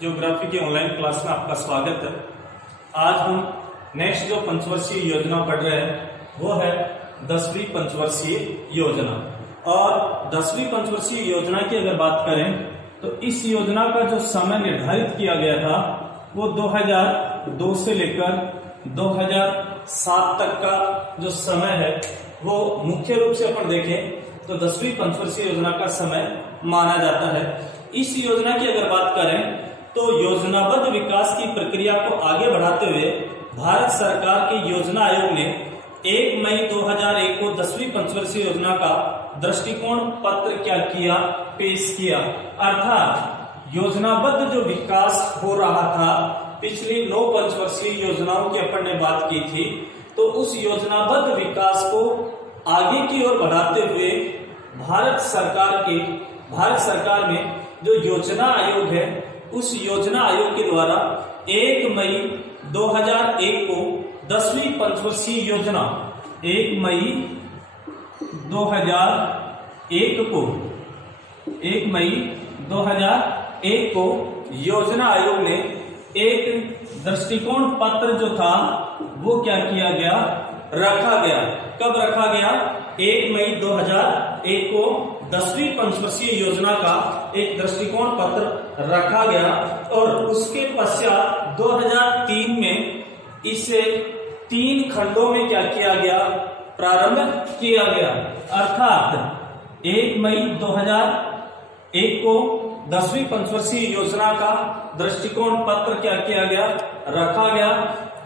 Geography के online class में आपका स्वागत है। आज हम नेक्स्ट जो पंचवर्षीय योजना पढ़ रहे हैं वो है 10वीं पंचवर्षीय योजना। और 10वीं पंचवर्षीय योजना की अगर बात करें तो इस योजना का जो समय निर्धारित किया गया था वो 2002 से लेकर 2007 तक का जो समय है वो मुख्य रूप से अपन देखें तो 10वीं पंचवर्षीय योजना का समय माना जाता है। इस योजना की अगर बात करें तो योजनाबद्ध विकास की प्रक्रिया को आगे बढ़ाते हुए भारत सरकार के योजना आयोग ने 1 मई 2001 को 10वीं पंचवर्षीय योजना का दृष्टिकोण पत्र क्या किया, पेश किया। अर्थात योजनाबद्ध जो विकास हो रहा था पिछली 9 पंचवर्षीय योजनाओं की अपन ने बात की थी, तो उस योजनाबद्ध विकास को आगे की ओर बढ़ाते हुए भारत सरकार में जो योजना आयोग है उस योजना आयोग के द्वारा 1 मई 2001 को 10वीं पंचवर्षीय योजना 1 मई 2001 को योजना आयोग ने एक दृष्टिकोण पत्र जो था वो क्या किया गया, रखा गया। कब रखा गया? 1 मई 2001 को 10वीं पंचवर्षीय योजना का एक दृष्टिकोण पत्र रखा गया और उसके पश्चात 2003 में इसे 3 खंडों में क्या किया गया, प्रारंभ किया गया। अर्थात 1 मई 2001 को 10वीं पंचवर्षीय योजना का दृष्टिकोण पत्र क्या किया गया, रखा गया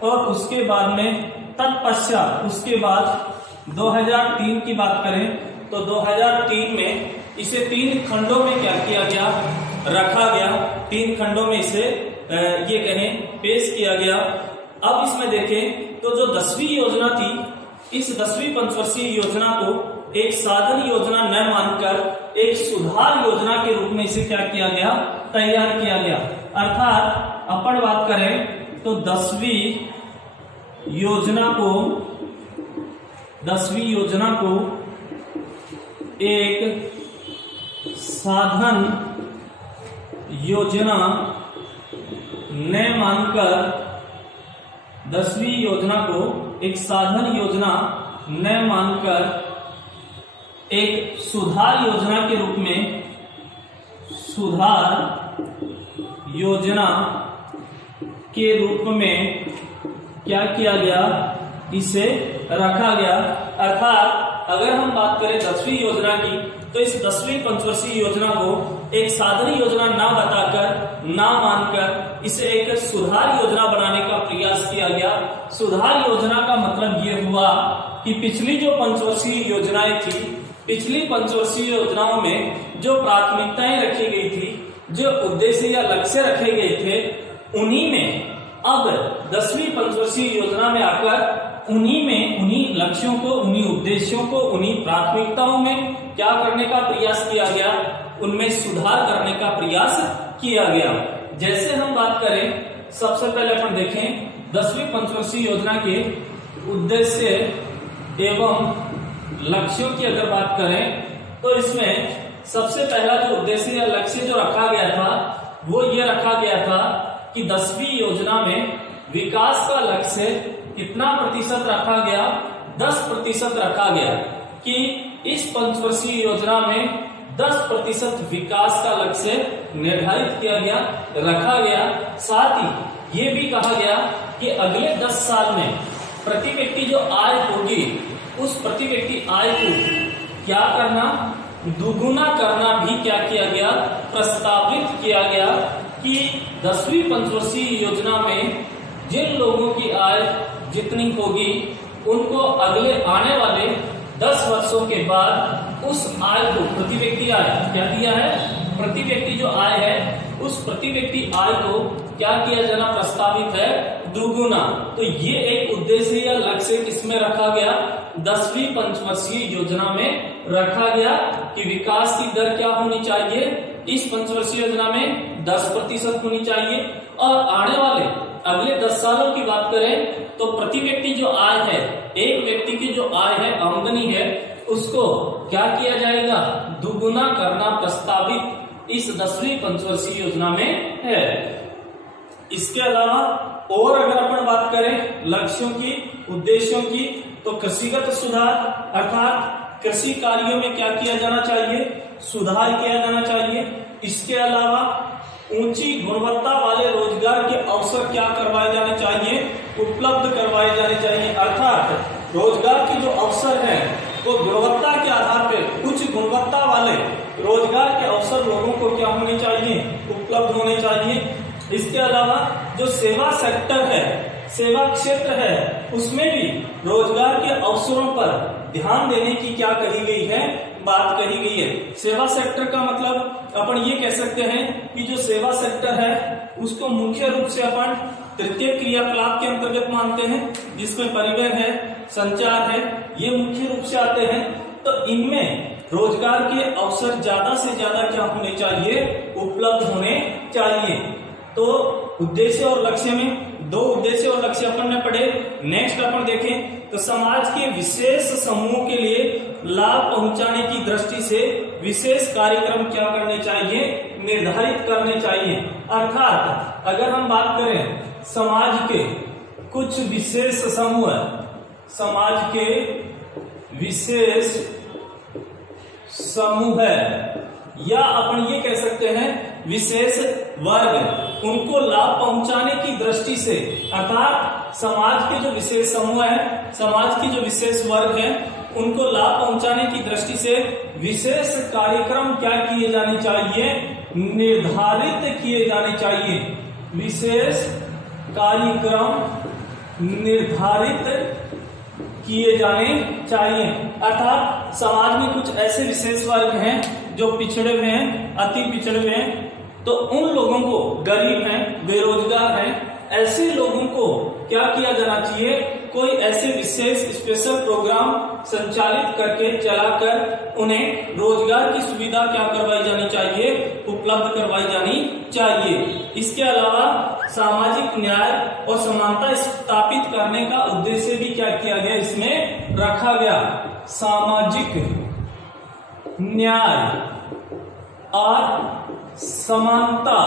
और उसके बाद में तत्पश्चात उसके बाद 2003 की बात करें तो 2003 में इसे 3 खंडों में क्या किया गया, रखा गया। 3 खंडों में इसे ये कहें पेश किया गया। अब इसमें देखें तो जो 10वीं योजना थी इस 10वीं पंचवर्षीय योजना को एक साधन योजना न मानकर एक सुधार योजना के रूप में इसे क्या किया गया, तैयार किया गया। अर्थात अपन बात करें तो 10वीं योजना को एक साधन योजना न मानकर 10वीं योजना को एक साधन योजना न मानकर एक सुधार योजना के रूप में क्या किया गया, इसे रखा गया। अर्थात अगर हम बात करें 10वीं योजना की तो इस 10वीं पंचवर्षीय योजना को एक साधन योजना ना बताकर, ना मानकर इसे एक सुधार योजना बनाने का प्रयास किया गया। सुधार योजना का मतलब ये हुआ कि पिछली जो पंचवर्षीय योजनाएं थी, पिछली पंचवर्षीय योजनाओं में जो प्राथमिकताएं रखी गई थी, जो उद्देश्य या लक्ष्य रखे गए थे, उन्हीं में अब 10वीं पंचवर्षीय योजना में आकर उन्हीं लक्ष्यों को, उन्हीं उद्देश्यों को, उन्हीं प्राथमिकताओं में क्या करने का प्रयास किया गया, उनमें सुधार करने का प्रयास किया गया। जैसे हम बात करें, सबसे पहले अपन देखें 10वीं पंचवर्षीय योजना के उद्देश्य एवं लक्ष्यों की अगर बात करें तो इसमें सबसे पहला जो उद्देश्य या लक्ष्य जो रखा गया था वो ये रखा गया था कि 10वीं योजना में विकास का लक्ष्य कितना प्रतिशत रखा गया, 10% रखा गया कि इस पंचवर्षीय योजना में 10% विकास का लक्ष्य निर्धारित किया गया, रखा गया। साथ ही ये भी कहा गया कि अगले 10 साल में प्रति व्यक्ति जो आय होगी उस प्रति व्यक्ति आय को क्या करना, दुगुना करना भी क्या किया गया, प्रस्तावित किया गया कि 10वीं पंचवर्षीय योजना में जिन लोगों की आय जितनी होगी उनको अगले आने वाले 10 वर्षों के बाद उस आय को, प्रति व्यक्ति आय क्या दिया है, प्रति व्यक्ति जो आय है उस प्रति व्यक्ति आय को क्या किया जाना प्रस्तावित है, दुगुना। तो ये एक उद्देश्य या लक्ष्य किसमें रखा गया, 10वीं पंचवर्षीय योजना में रखा गया कि विकास की दर क्या होनी चाहिए, इस पंचवर्षीय योजना में 10% होनी चाहिए और आने वाले अगले 10 सालों की बात करें तो प्रति व्यक्ति जो आय है, एक व्यक्ति की जो आय है, आमदनी है, उसको क्या किया जाएगा, दुगुना करना प्रस्तावित इस 10वीं पंचवर्षीय योजना में है। इसके अलावा और अगर अपन बात करें लक्ष्यों की, उद्देश्यों की, तो कृषिगत सुधार अर्थात कृषि कार्यों में क्या किया जाना चाहिए, सुधार किया जाना चाहिए। इसके अलावा ऊंची गुणवत्ता वाले रोजगार के अवसर क्या करवाए जाने चाहिए, उपलब्ध करवाए जाने चाहिए। अर्थात रोजगार के जो अवसर है वो गुणवत्ता के आधार पर उच्च गुणवत्ता वाले रोजगार के अवसर लोगों को क्या होने चाहिए, उपलब्ध होने चाहिए। इसके अलावा जो सेवा सेक्टर है, सेवा क्षेत्र है, उसमें भी रोजगार के अवसरों पर ध्यान देने की क्या कही गई है, बात कही गई है। सेवा सेक्टर का मतलब अपन ये कह सकते हैं कि जो सेवा सेक्टर है उसको मुख्य रूप से अपन तृतीय क्रियाकलाप के अंतर्गत मानते हैं, जिसमें परिवहन है, संचार है, ये मुख्य रूप से आते हैं। तो इनमें रोजगार के अवसर ज्यादा से ज्यादा क्या होने चाहिए, उपलब्ध होने चाहिए। तो उद्देश्य और लक्ष्य में दो उद्देश्य और लक्ष्य अपन ने पढ़े। नेक्स्ट अपन देखें तो समाज के विशेष समूह के लिए लाभ पहुंचाने की दृष्टि से विशेष कार्यक्रम क्या करने चाहिए, निर्धारित करने चाहिए। अर्थात अगर हम बात करें समाज के कुछ विशेष समूह, समाज के विशेष समूह है या अपन ये कह सकते हैं विशेष वर्ग, उनको लाभ पहुंचाने की दृष्टि से अर्थात समाज के जो विशेष समूह है, समाज की जो विशेष वर्ग है, उनको लाभ पहुंचाने की दृष्टि से विशेष कार्यक्रम क्या किए जाने चाहिए, निर्धारित किए जाने चाहिए। विशेष कार्यक्रम निर्धारित किए जाने चाहिए। अर्थात समाज में कुछ ऐसे विशेष वर्ग हैं जो पिछड़े हुए हैं, अति पिछड़े हुए हैं, तो उन लोगों को, गरीब हैं, बेरोजगार हैं, ऐसे लोगों को क्या किया जाना चाहिए, कोई ऐसे विशेष स्पेशल प्रोग्राम संचालित करके चलाकर उन्हें रोजगार की सुविधा क्या करवाई जानी चाहिए, उपलब्ध करवाई जानी चाहिए। इसके अलावा सामाजिक न्याय और समानता स्थापित करने का उद्देश्य भी क्या किया गया, इसमें रखा गया। सामाजिक न्याय और समानता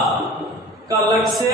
का लक्ष्य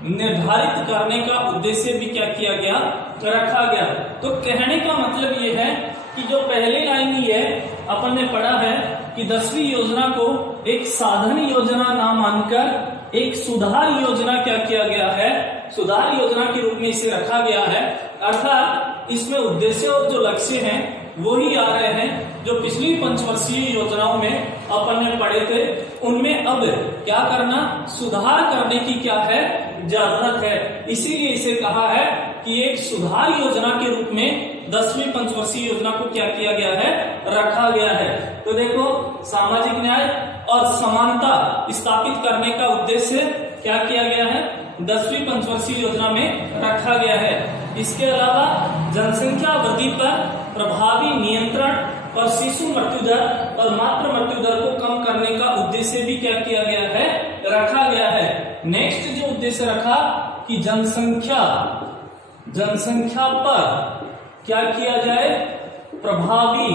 निर्धारित करने का उद्देश्य भी क्या किया गया, रखा गया। तो कहने का मतलब ये है कि जो पहली लाइन ही है अपन ने पढ़ा है कि 10वीं योजना को एक साधन योजना ना मानकर एक सुधार योजना क्या किया गया है, सुधार योजना के रूप में इसे रखा गया है। अर्थात इसमें उद्देश्य और जो लक्ष्य हैं वो ही आ रहे हैं जो पिछली पंचवर्षीय योजनाओं में अपन ने पढ़े थे। उनमें अब क्या करना, सुधार करने की क्या है, जरूरत है। इसीलिए इसे कहा है कि एक सुधार योजना के रूप में 10वीं पंचवर्षीय योजना को क्या किया गया है, रखा गया है। तो देखो सामाजिक न्याय और समानता स्थापित करने का उद्देश्य क्या किया गया है, 10वीं पंचवर्षीय योजना में रखा गया है। इसके अलावा जनसंख्या वृद्धि पर प्रभावी नियंत्रण और शिशु मृत्यु दर और मातृ मृत्यु दर को कम करने का उद्देश्य भी क्या किया गया है, रखा गया है। नेक्स्ट जो उद्देश्य रखा कि जनसंख्या पर क्या किया जाए, प्रभावी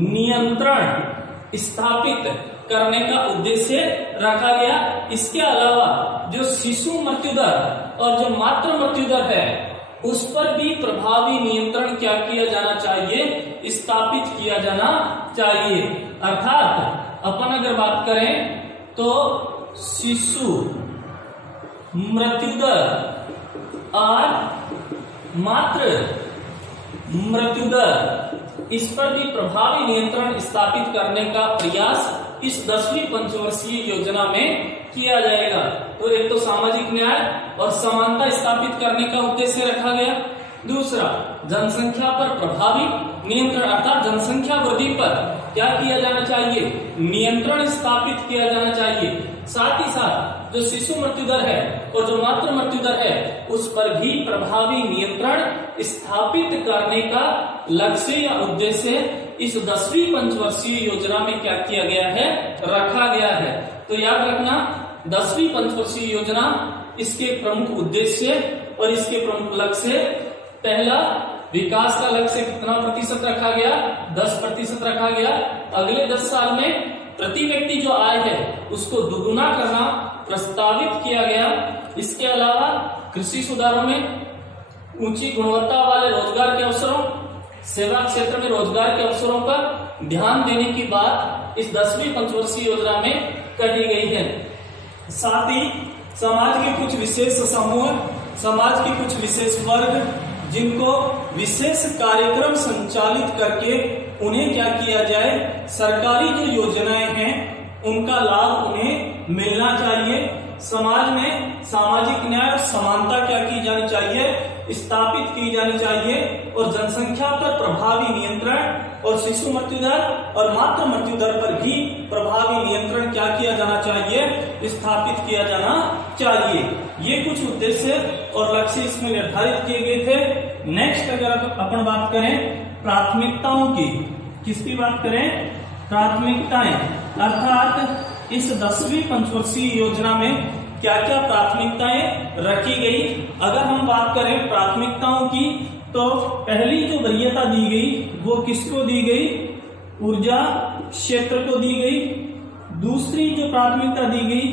नियंत्रण स्थापित करने का उद्देश्य रखा गया। इसके अलावा जो शिशु मृत्यु दर और जो मातृ मृत्यु दर है उस पर भी प्रभावी नियंत्रण क्या किया जाना चाहिए, स्थापित किया जाना चाहिए। अर्थात अपन अगर बात करें तो शिशु मृत्यु दर और मातृ मृत्यु दर, इस पर भी प्रभावी नियंत्रण स्थापित करने का प्रयास इस 10वीं पंचवर्षीय योजना में किया जाएगा। तो एक तो सामाजिक न्याय और समानता स्थापित करने का उद्देश्य रखा गया। दूसरा जनसंख्या पर प्रभावी नियंत्रण अर्थात जनसंख्या वृद्धि पर क्या किया जाना चाहिए, नियंत्रण स्थापित किया जाना चाहिए। साथ ही साथ जो शिशु मृत्यु दर है और जो मातृ मृत्यु दर है उस पर भी प्रभावी नियंत्रण स्थापित करने का लक्ष्य या उद्देश्य इस 10वीं पंचवर्षीय योजना में क्या किया गया है, रखा गया है। तो याद रखना 10वीं पंचवर्षीय योजना, इसके प्रमुख उद्देश्य और इसके प्रमुख लक्ष्य। पहला, विकास का लक्ष्य कितना प्रतिशत रखा गया, 10% रखा गया। अगले 10 साल में प्रति व्यक्ति जो आय है उसको दुगुना करना प्रस्तावित किया गया। इसके अलावा कृषि सुधारों में ऊंची गुणवत्ता वाले रोजगार के अवसरों, सेवा क्षेत्र में रोजगार के अवसरों पर ध्यान देने की बात इस 10वीं पंचवर्षीय योजना में कही गई है। साथ ही समाज के कुछ विशेष समूह, समाज के कुछ विशेष वर्ग, जिनको विशेष कार्यक्रम संचालित करके उन्हें क्या किया जाए, सरकारी जो योजनाएं हैं उनका लाभ उन्हें मिलना चाहिए। समाज में सामाजिक न्याय और समानता क्या की जानी चाहिए, स्थापित की जानी चाहिए और जनसंख्या पर प्रभावी नियंत्रण और शिशु मृत्यु दर और मातृ मृत्यु दर पर भी प्रभावी नियंत्रण क्या किया जाना चाहिए, स्थापित किया जाना चाहिए। ये कुछ उद्देश्य और लक्ष्य इसमें निर्धारित किए गए थे। नेक्स्ट अगर अपन बात करें प्राथमिकताओं की, किसकी बात करें, प्राथमिकताएं, अर्थात इस 10वीं पंचवर्षीय योजना में क्या क्या प्राथमिकताएं रखी गई। अगर हम बात करें प्राथमिकताओं की तो पहली जो वरीयता दी गई वो किसको दी गई, ऊर्जा क्षेत्र को दी गई। दूसरी जो प्राथमिकता दी गई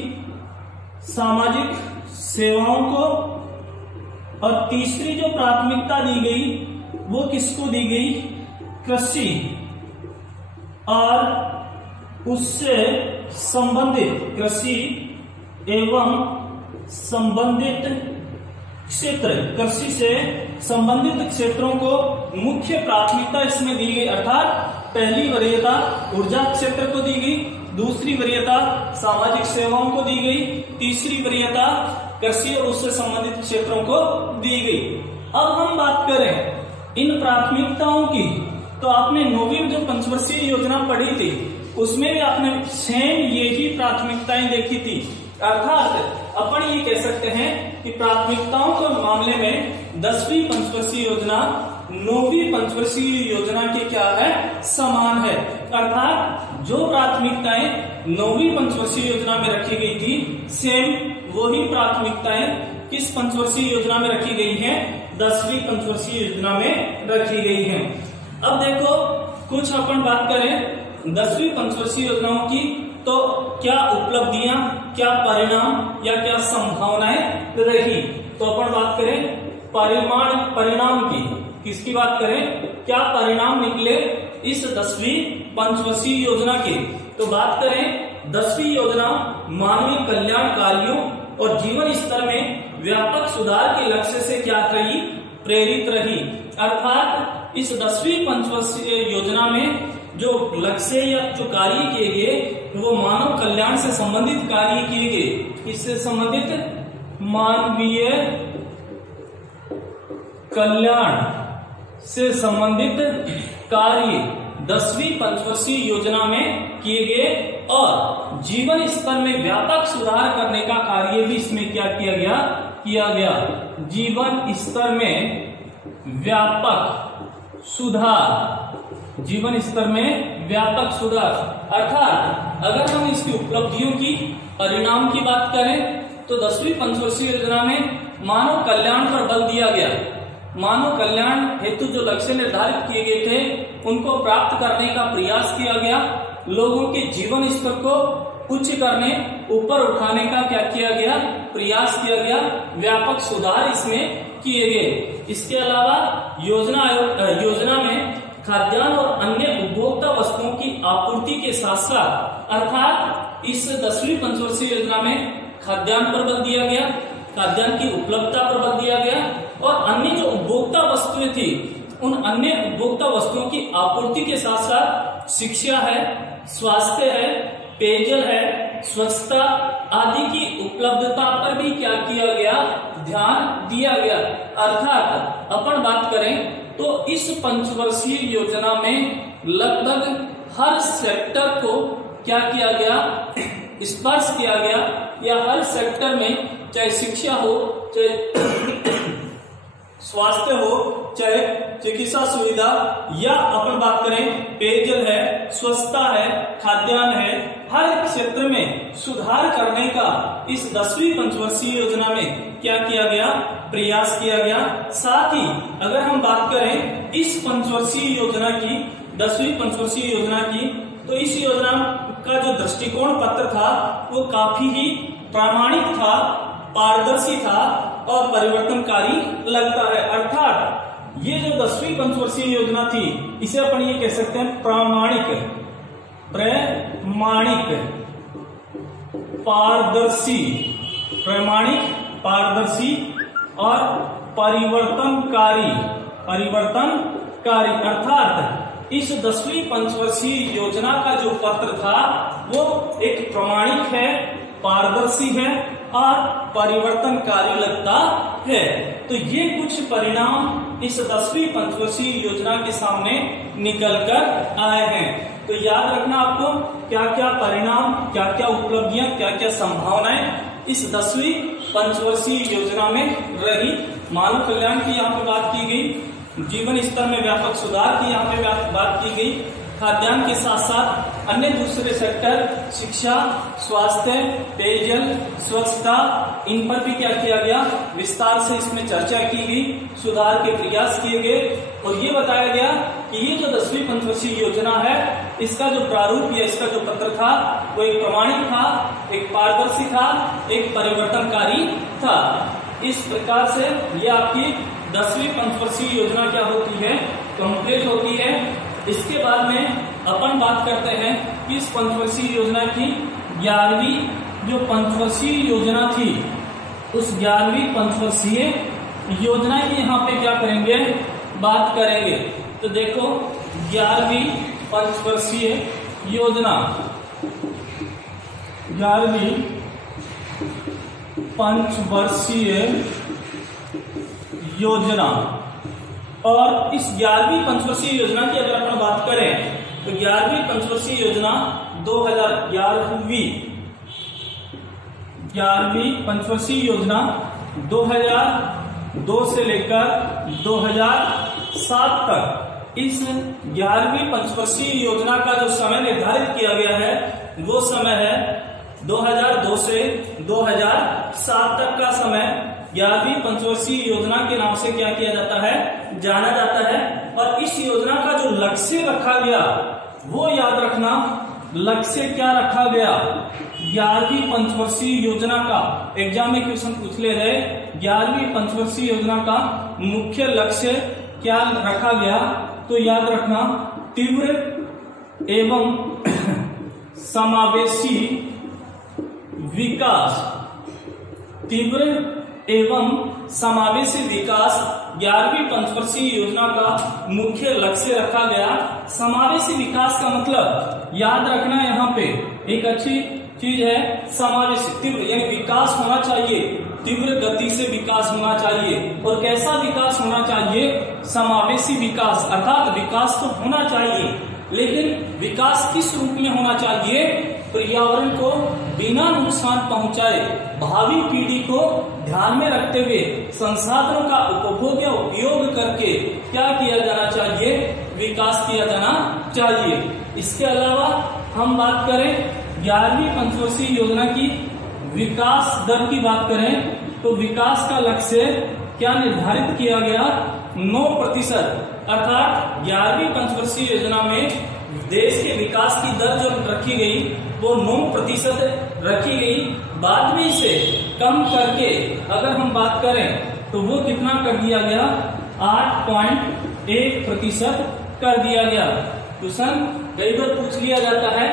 सामाजिक सेवाओं को, और तीसरी जो प्राथमिकता दी गई वो किसको दी गई, कृषि और उससे संबंधित, कृषि एवं संबंधित क्षेत्र, कृषि से संबंधित क्षेत्रों को मुख्य प्राथमिकता इसमें दी गई। अर्थात पहली वरीयता ऊर्जा क्षेत्र को दी गई, दूसरी वरीयता सामाजिक सेवाओं को दी गई, तीसरी वरीयता कृषि और उससे संबंधित क्षेत्रों को दी गई। अब हम बात करें इन प्राथमिकताओं की, तो आपने 9वीं जो पंचवर्षीय योजना पढ़ी थी उसमें भी आपने सेम ये ही प्राथमिकताएं देखी थी। अर्थात अपन ये कह सकते हैं कि प्राथमिकताओं के मामले में 10वीं पंचवर्षीय योजना 9वीं पंचवर्षीय योजना के क्या है, समान है। अर्थात जो प्राथमिकताएं 9वीं पंचवर्षीय योजना में रखी गई थी सेम वही प्राथमिकताएं किस पंचवर्षीय योजना में रखी गई हैं, 10वीं पंचवर्षीय योजना में रखी गई हैं। अब देखो कुछ अपन बात करें 10वीं पंचवर्षीय योजनाओं की, तो क्या उपलब्धियां, क्या परिणाम या क्या संभावनाएं रही। तो अपन बात करें परिणाम की, किसकी बात करें, क्या परिणाम निकले इस 10वीं पंचवर्षीय योजना के। तो बात करें 10वीं योजना मानवीय कल्याण कार्यों और जीवन स्तर में व्यापक सुधार के लक्ष्य से क्या रही, प्रेरित रही। अर्थात इस 10वीं पंचवर्षीय योजना में जो लक्ष्य या जो कार्य किए गए वो मानव कल्याण से संबंधित कार्य किए गए। इससे संबंधित मानवीय कल्याण से संबंधित कार्य 10वीं पंचवर्षीय योजना में किए गए और जीवन स्तर में व्यापक सुधार करने का कार्य भी इसमें क्या किया गया, जीवन स्तर में व्यापक सुधार, जीवन स्तर में व्यापक सुधार। अर्थात अगर हम इसकी उपलब्धियों की, परिणाम की बात करें तो 10वीं पंचवर्षीय योजना में मानव कल्याण पर बल दिया गया। मानव कल्याण हेतु जो लक्ष्य निर्धारित किए गए थे उनको प्राप्त करने का प्रयास किया गया। लोगों के जीवन स्तर को उच्च करने, ऊपर उठाने का क्या किया गया, प्रयास किया गया। व्यापक सुधार इसमें किए गए। इसके अलावा योजना में खाद्यान्न और अन्य उपभोक्ता वस्तुओं की आपूर्ति के साथ साथ, अर्थात इस 10वीं पंचवर्षीय योजना में खाद्यान्न पर बल दिया गया, खाद्यान्न की उपलब्धता पर बल दिया गया और अन्य जो उपभोक्ता वस्तुएं थी उन अन्य उपभोक्ता वस्तुओं की आपूर्ति के साथ साथ शिक्षा है, स्वास्थ्य है, पेयजल है, स्वच्छता आदि की उपलब्धता पर भी क्या किया गया, ध्यान दिया गया। अर्थात अपन बात करें तो इस पंचवर्षीय योजना में लगभग हर सेक्टर को क्या किया गया, स्पर्श किया गया, या हर सेक्टर में चाहे शिक्षा हो, चाहे स्वास्थ्य हो, चाहे चिकित्सा सुविधा, या अपन बात करें पेयजल है, स्वच्छता है, खाद्यान्न है, हर क्षेत्र में सुधार करने का इस 10वीं पंचवर्षीय योजना में क्या किया गया, प्रयास किया गया। साथ ही अगर हम बात करें इस पंचवर्षीय योजना की, 10वीं पंचवर्षीय योजना की, तो इस योजना का जो दृष्टिकोण पत्र था वो काफी ही प्रामाणिक था पारदर्शी था और परिवर्तनकारी लगता है। अर्थात ये जो 10वीं पंचवर्षीय योजना थी इसे अपन ये कह सकते हैं प्रामाणिक, पारदर्शी, प्रामाणिक, पारदर्शी और परिवर्तनकारी। अर्थात इस 10वीं पंचवर्षीय योजना का जो पत्र था वो एक प्रामाणिक है, पारदर्शी है और परिवर्तनकारी लगता है। तो ये कुछ परिणाम इस 10वीं पंचवर्षीय योजना के सामने निकल कर आए हैं। तो याद रखना आपको क्या क्या परिणाम, क्या क्या उपलब्धियां, क्या क्या संभावनाएं इस 10वीं पंचवर्षीय योजना में रही। मानव कल्याण की यहाँ पे बात की गई, जीवन स्तर में व्यापक सुधार की यहाँ पे बात की गई, खाद्यान्न के साथ साथ अन्य दूसरे सेक्टर, शिक्षा, स्वास्थ्य, पेयजल, स्वच्छता, इन पर भी क्या किया गया, विस्तार से इसमें चर्चा की गई, सुधार के प्रयास किए गए और ये बताया गया कि ये जो 10वीं पंचवर्षीय योजना है इसका जो प्रारूप या इसका जो पत्र था वो एक प्रामाणिक था, एक पारदर्शी था, एक परिवर्तनकारी था। इस प्रकार से ये आपकी 10वीं पंचवर्षीय योजना क्या होती है, कंप्लीट होती है। इसके बाद में अपन बात करते हैं कि इस पंचवर्षीय योजना की 11वीं जो पंचवर्षीय योजना थी उस 11वीं पंचवर्षीय योजना की यहाँ पे क्या करेंगे, बात करेंगे। तो देखो 11वीं पंचवर्षीय योजना, 11वीं पंचवर्षीय योजना, और इस 11वीं पंचवर्षीय योजना की अगर अपन बात करें तो 11वीं पंचवर्षीय योजना 11वीं पंचवर्षीय योजना 2002 से लेकर 2007 तक इस 11वीं पंचवर्षीय योजना का जो समय निर्धारित किया गया है वो समय है 2002 से 2007 तक का समय 11वीं पंचवर्षीय योजना के नाम से क्या किया जाता है, जाना जाता है। और इस योजना का जो लक्ष्य रखा गया वो याद रखना, लक्ष्य क्या रखा गया, 11वीं पंचवर्षीय योजना का एग्जाम में क्वेश्चन पूछ ले रहे, 11वीं पंचवर्षीय योजना का मुख्य लक्ष्य क्या रखा गया, तो याद रखना तीव्र एवं समावेशी विकास, तीव्र एवं समावेशी विकास 11वीं पंचवर्षीय योजना का मुख्य लक्ष्य रखा गया। समावेशी विकास का मतलब याद रखना यहाँ पे एक अच्छी चीज है, समावेशी, तीव्र यानी विकास होना चाहिए, तीव्र गति से विकास होना चाहिए। और कैसा विकास होना चाहिए, समावेशी विकास, अर्थात विकास तो होना चाहिए लेकिन विकास किस रूप में होना चाहिए, पर्यावरण को बिना नुकसान पहुंचाए, भावी पीढ़ी को ध्यान में रखते हुए संसाधनों का उपभोग या उपयोग करके क्या किया जाना चाहिए, विकास किया जाना चाहिए। इसके अलावा हम बात करें 11वीं पंचवर्षीय योजना की विकास दर की बात करें तो विकास का लक्ष्य क्या निर्धारित किया गया, 9%। अर्थात 11वीं पंचवर्षीय योजना में देश के विकास की दर जो रखी गई वो 9% रखी गई। बाद में इसे कम करके अगर हम बात करें तो वो कितना कर दिया गया, 8.1% कर दिया गया। क्वेश्चन कई बार पूछ लिया जाता है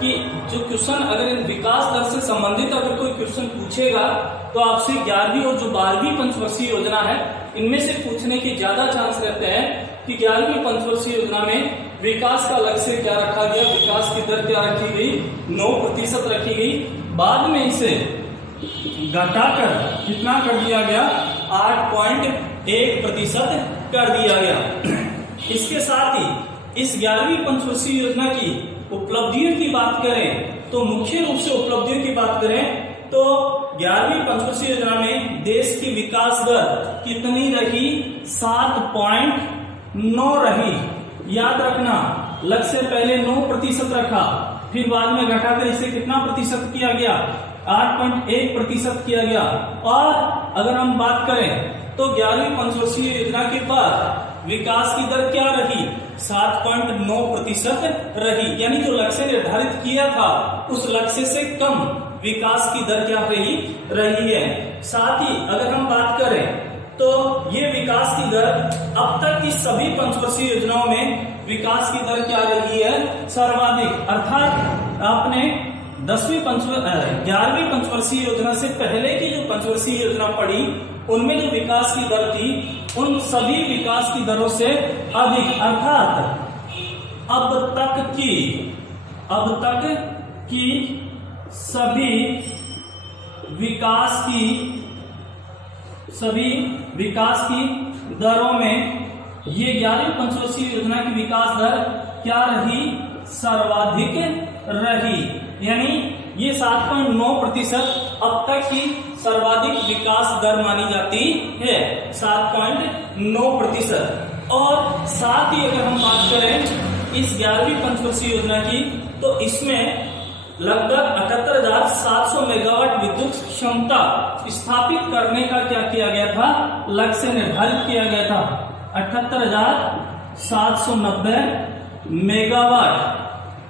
कि जो क्वेश्चन अगर इन विकास दर से संबंधित अगर कोई क्वेश्चन पूछेगा तो आपसे 11वीं और जो 12वीं पंचवर्षीय योजना है इनमें से पूछने के ज्यादा चांस रहते हैं कि 11वीं पंचवर्षीय योजना में विकास का लक्ष्य क्या रखा गया, विकास की दर क्या रखी गई, 9% रखी गई। बाद में इसे घटाकर कितना कर दिया गया, 8.1% कर दिया गया। इसके साथ ही इस 11वीं पंचवर्षीय योजना की उपलब्धियों की बात करें तो मुख्य रूप से उपलब्धियों की बात करें तो 11वीं पंचवर्षीय योजना में देश की विकास दर कितनी रही, 7.9 रही। याद रखना लक्ष्य पहले 9% रखा, फिर बाद में घटाकर इसे कितना प्रतिशत किया गया, 8.1% किया गया। और अगर हम बात करें तो 11वीं पंचवर्षीय योजना के बाद विकास की दर क्या रही, 7.9% रही। यानी जो लक्ष्य निर्धारित किया था उस लक्ष्य से कम विकास की दर क्या रही है। साथ ही अगर हम बात करें तो ये विकास की दर अब तक की सभी पंचवर्षीय योजनाओं में विकास की दर क्या रही है, सर्वाधिक। अर्थात आपने 11वीं पंचवर्षीय योजना से पहले की जो पंचवर्षीय योजना पड़ी उनमें जो विकास की दर थी उन सभी विकास की दरों से अधिक, अर्थात अब तक की सभी विकास की दरों में ये 11वीं पंचवर्षीय योजना की विकास दर क्या रही, सर्वाधिक रही। यानी ये 7.9% अब तक की सर्वाधिक विकास दर मानी जाती है, 7.9%। और साथ ही अगर हम बात करें इस 11वीं पंचवर्षीय योजना की तो इसमें लगभग 78,700 मेगावाट विद्युत क्षमता स्थापित करने का क्या किया गया था, लक्ष्य निर्धारित किया गया था। 78,790 मेगावाट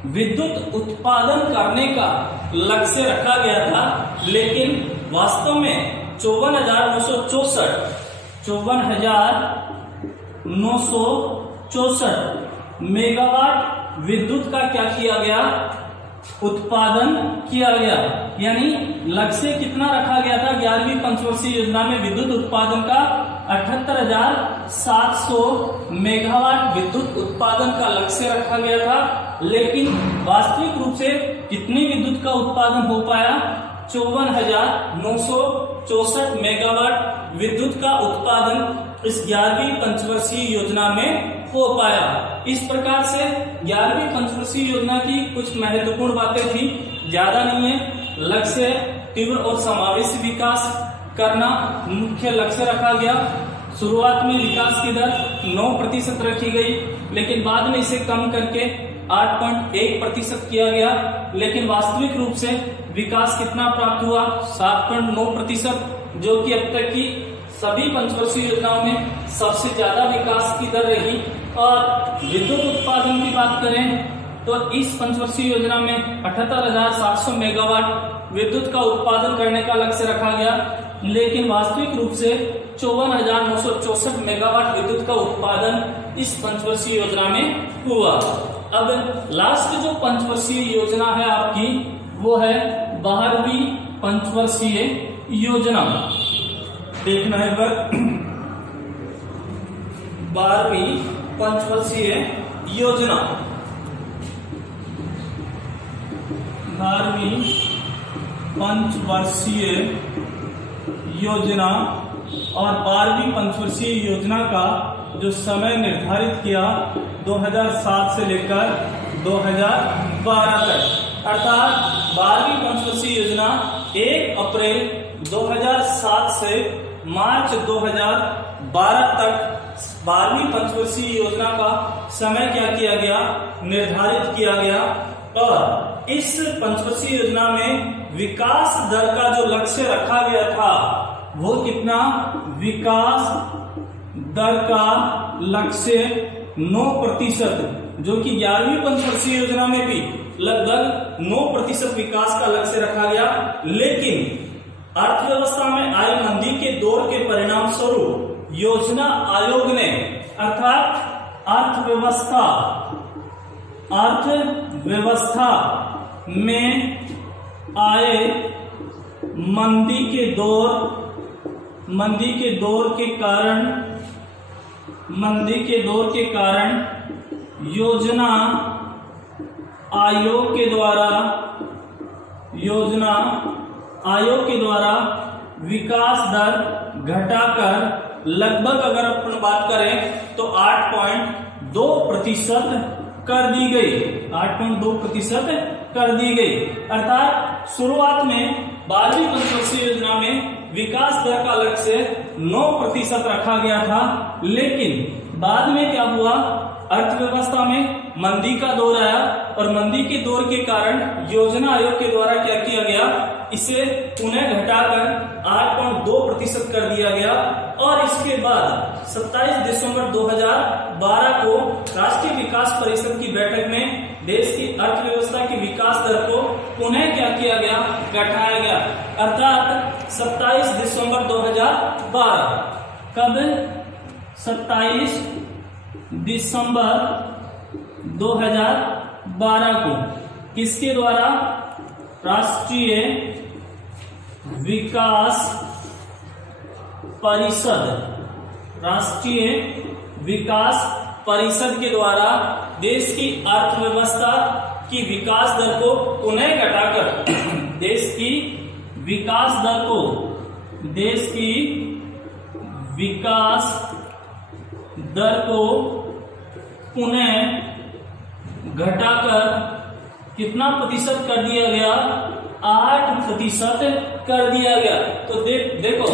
विद्युत उत्पादन करने का लक्ष्य रखा गया था, लेकिन वास्तव में 54,964 मेगावाट विद्युत का क्या किया गया, उत्पादन किया गया। यानी लक्ष्य कितना रखा गया था 11वीं पंचवर्षीय योजना में, विद्युत उत्पादन का 78,700 मेगावाट विद्युत उत्पादन का लक्ष्य रखा गया था, लेकिन वास्तविक रूप से कितनी विद्युत का उत्पादन हो पाया, 54,964 मेगावाट विद्युत का उत्पादन इस 11वीं पंचवर्षीय योजना में हो पाया। इस प्रकार से 11वीं पंचवर्षीय योजना की कुछ महत्वपूर्ण बातें थी, ज्यादा नहीं है। लक्ष्य तीव्र और समावेशी विकास करना मुख्य लक्ष्य रखा गया। शुरुआत में विकास की दर 9% रखी गई, लेकिन बाद में इसे कम करके 8.1% किया गया, लेकिन वास्तविक रूप से विकास कितना प्राप्त हुआ, 7.9%, जो कि अब तक की सभी पंचवर्षीय योजनाओं में सबसे ज्यादा विकास की दर रही। और विद्युत उत्पादन की बात करें तो इस पंचवर्षीय योजना में 78,700 मेगावाट विद्युत का उत्पादन करने का लक्ष्य रखा गया, लेकिन वास्तविक रूप से 54,964 मेगावाट विद्युत का उत्पादन इस पंचवर्षीय योजना में हुआ। अब लास्ट जो पंचवर्षीय योजना है आपकी, वो है 12वीं पंचवर्षीय योजना। देखना है पर 12वीं पंचवर्षीय योजना, 12वीं पंचवर्षीय योजना और 12वीं पंचवर्षीय योजना का जो समय निर्धारित किया 2007 से लेकर 2012 तक, अर्थात 12वीं पंचवर्षीय योजना 1 अप्रैल 2007 से मार्च 2012 तक 12वीं पंचवर्षीय योजना का समय क्या किया गया, निर्धारित किया गया। और इस पंचवर्षीय योजना में विकास दर का जो लक्ष्य रखा गया था वो कितना, विकास दर का लक्ष्य 9%, जो कि 11वीं पंचवर्षीय योजना में भी लगभग 9% विकास का लक्ष्य रखा गया, लेकिन अर्थव्यवस्था में आई मंदी के दौर के परिणाम स्वरूप योजना आयोग ने, अर्थात अर्थव्यवस्था में आए मंदी के दौर के कारण योजना आयोग के द्वारा विकास दर घटाकर लगभग, अगर अपन बात करें तो 8.2% कर दी गई, 8.2% कर दी गई। अर्थात शुरुआत में 12वीं पंचवर्षीय योजना में विकास दर का लक्ष्य 9% रखा गया था, लेकिन बाद में क्या हुआ, अर्थव्यवस्था में मंदी का दौर आया और मंदी के दौर के कारण योजना आयोग के द्वारा क्या किया गया, इसे पुनः घटाकर 8.2% कर दिया गया। और इसके बाद 27 दिसंबर 2012 को राष्ट्रीय विकास परिषद की बैठक में देश की अर्थव्यवस्था की विकास दर को पुनः क्या किया गया, घटाया गया। अर्थात 27 दिसंबर 2012, कब 27 दिसंबर 2012 को किसके द्वारा, राष्ट्रीय विकास परिषद, राष्ट्रीय विकास परिषद के द्वारा देश की अर्थव्यवस्था की विकास दर को पुनः घटाकर देश की विकास दर को, देश की विकास दर को पुनः घटाकर कितना प्रतिशत कर दिया गया, 8% कर दिया गया। तो देखो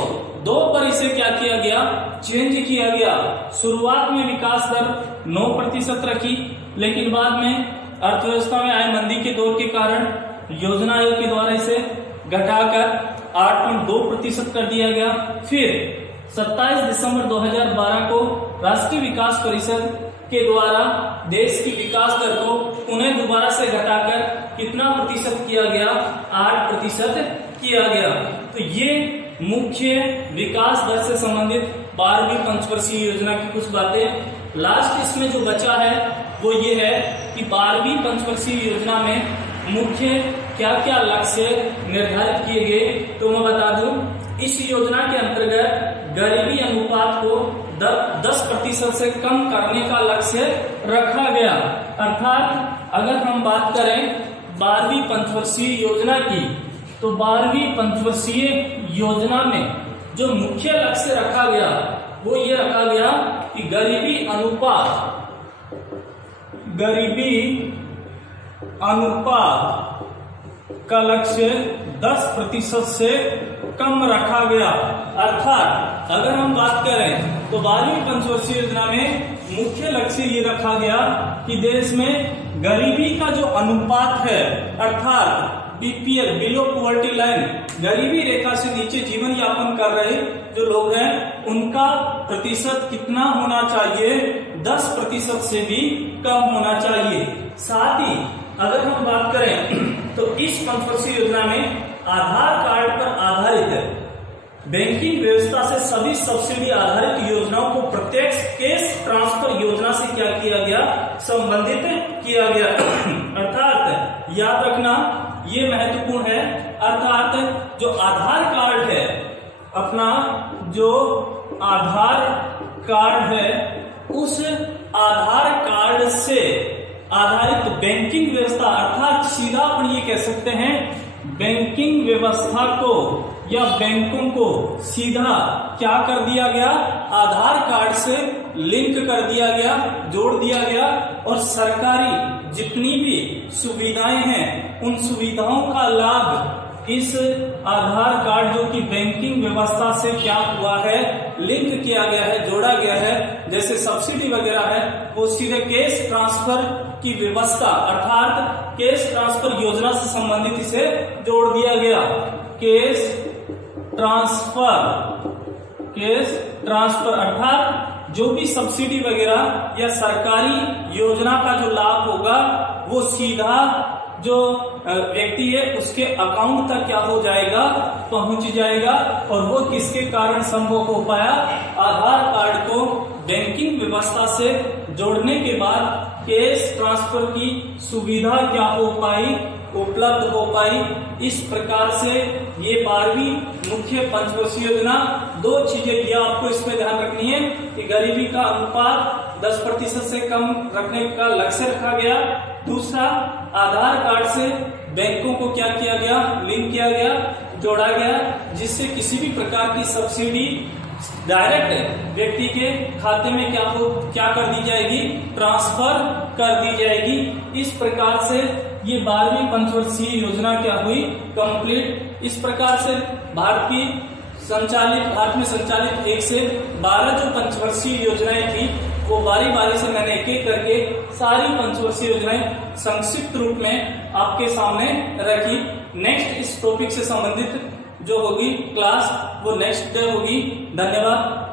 2 पर इसे क्या किया गया, चेंज किया गया। शुरुआत में विकास दर 9% रखी, लेकिन बाद में अर्थव्यवस्था में आए मंदी के दौर के कारण योजना आयोग के द्वारा इसे घटाकर 8.2% कर दिया गया। फिर 27 दिसंबर 2012 को राष्ट्रीय विकास परिषद के द्वारा देश की विकास दर को पुनः दोबारा से घटाकर कितना प्रतिशत किया गया, 8% किया गया। तो ये मुख्य विकास दर से संबंधित 12वीं पंचवर्षीय योजना की कुछ बातें। लास्ट इसमें जो बचा है वो ये है कि 12वीं पंचवर्षीय योजना में मुख्य क्या क्या लक्ष्य निर्धारित किए गए। तो मैं बता दूं, इस योजना के अंतर्गत गरीबी अनुपात को 10% से कम करने का लक्ष्य रखा गया। अर्थात अगर हम बात करें 12वीं पंचवर्षीय योजना की, तो 12वीं पंचवर्षीय योजना में जो मुख्य लक्ष्य रखा गया वो ये रखा गया कि गरीबी अनुपात का लक्ष्य 10% से कम रखा गया। अर्थात अगर हम बात करें तो 12वीं पंचवर्षीय योजना में मुख्य लक्ष्य ये रखा गया कि देश में गरीबी का जो अनुपात है, अर्थात बीपीएल, बिलो पॉवर्टी लाइन, गरीबी रेखा से नीचे जीवन यापन कर रहे जो लोग हैं, उनका प्रतिशत कितना होना चाहिए, 10% से भी कम होना चाहिए। साथ ही अगर हम बात करें तो इस पंचवर्षीय योजना में आधार कार्ड पर आधारित बैंकिंग व्यवस्था से सभी सब्सिडी आधारित योजनाओं को प्रत्यक्ष कैश ट्रांसफर योजना से क्या किया गया, संबंधित किया गया। अर्थात याद रखना ये महत्वपूर्ण है। अर्थात जो आधार कार्ड है, अपना जो आधार कार्ड है, उस आधार कार्ड से आधारित बैंकिंग व्यवस्था, अर्थात सीधा अपन ये कह सकते हैं बैंकिंग व्यवस्था को या बैंकों को सीधा क्या कर दिया गया, आधार कार्ड से लिंक कर दिया गया, जोड़ दिया गया, और सरकारी जितनी भी सुविधाएं हैं उन सुविधाओं का लाभ इस आधार कार्ड जो कि बैंकिंग व्यवस्था से क्या हुआ है, लिंक किया गया है, जोड़ा गया है, जैसे सब्सिडी वगैरह है, वो सीधे कैश ट्रांसफर की व्यवस्था अर्थात कैश ट्रांसफर योजना से संबंधित इसे जोड़ दिया गया। कैश ट्रांसफर अर्थात जो भी सब्सिडी वगैरह या सरकारी योजना का जो लाभ होगा वो सीधा जो व्यक्ति है उसके अकाउंट तक क्या हो जाएगा, पहुंच जाएगा। और वो किसके कारण संभव हो पाया, आधार कार्ड को बैंकिंग व्यवस्था से जोड़ने के बाद कैश ट्रांसफर की सुविधा क्या हो पाई, उपलब्ध हो पाई। इस प्रकार से ये 12वीं मुख्य पंचवर्षीय योजना, 2 चीजें ये आपको इसमें ध्यान रखनी है कि गरीबी का अनुपात 10% से कम रखने का लक्ष्य रखा गया। दूसरा, आधार कार्ड से बैंकों को क्या किया गया, लिंक किया गया, जोड़ा गया, जिससे किसी भी प्रकार की सब्सिडी डायरेक्ट व्यक्ति के खाते में क्या कर दी जाएगी, ट्रांसफर कर दी जाएगी। इस प्रकार से ये 12वीं पंचवर्षीय योजना क्या हुई, कंप्लीट। इस प्रकार से भारत में संचालित 1 से 12 जो पंचवर्षीय योजनाएं थी वो बारी बारी से मैंने एक करके सारी पंचवर्षीय योजनाएं संक्षिप्त रूप में आपके सामने रखी। नेक्स्ट इस टॉपिक से संबंधित जो होगी क्लास वो नेक्स्ट डे होगी। धन्यवाद।